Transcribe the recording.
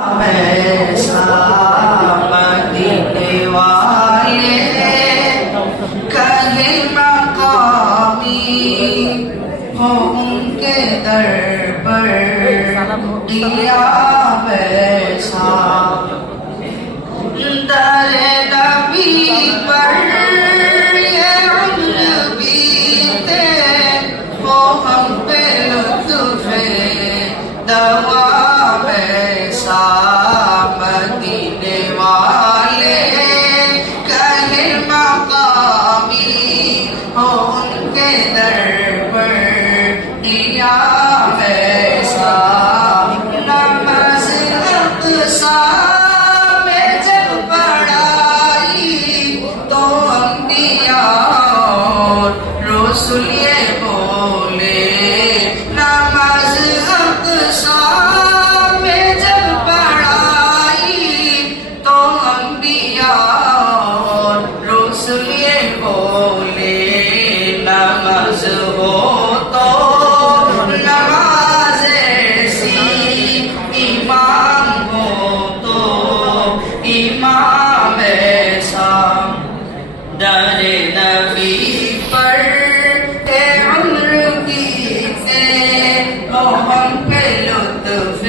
ایسا مدینے والے کہیں مقامی ہو ان کے در پر قیام ایسا در نبی پر یہ عمر بیتے ہو ہم پہ لطف دوام ایسا مدینے والے کہیں مقامی ہو ان کے در پر قیام ایسا نماز اقصی میں جب پڑھائی تو انبیاء اور رسول یہ بولے نماز اقصی میں جب پڑھائی تو انبیاء اور رسول یہ بولے نماز ہو تو نماز ایسی امام ہو تو امام ایسا در نبی پر اے عمر کی سے ہم پہ لطف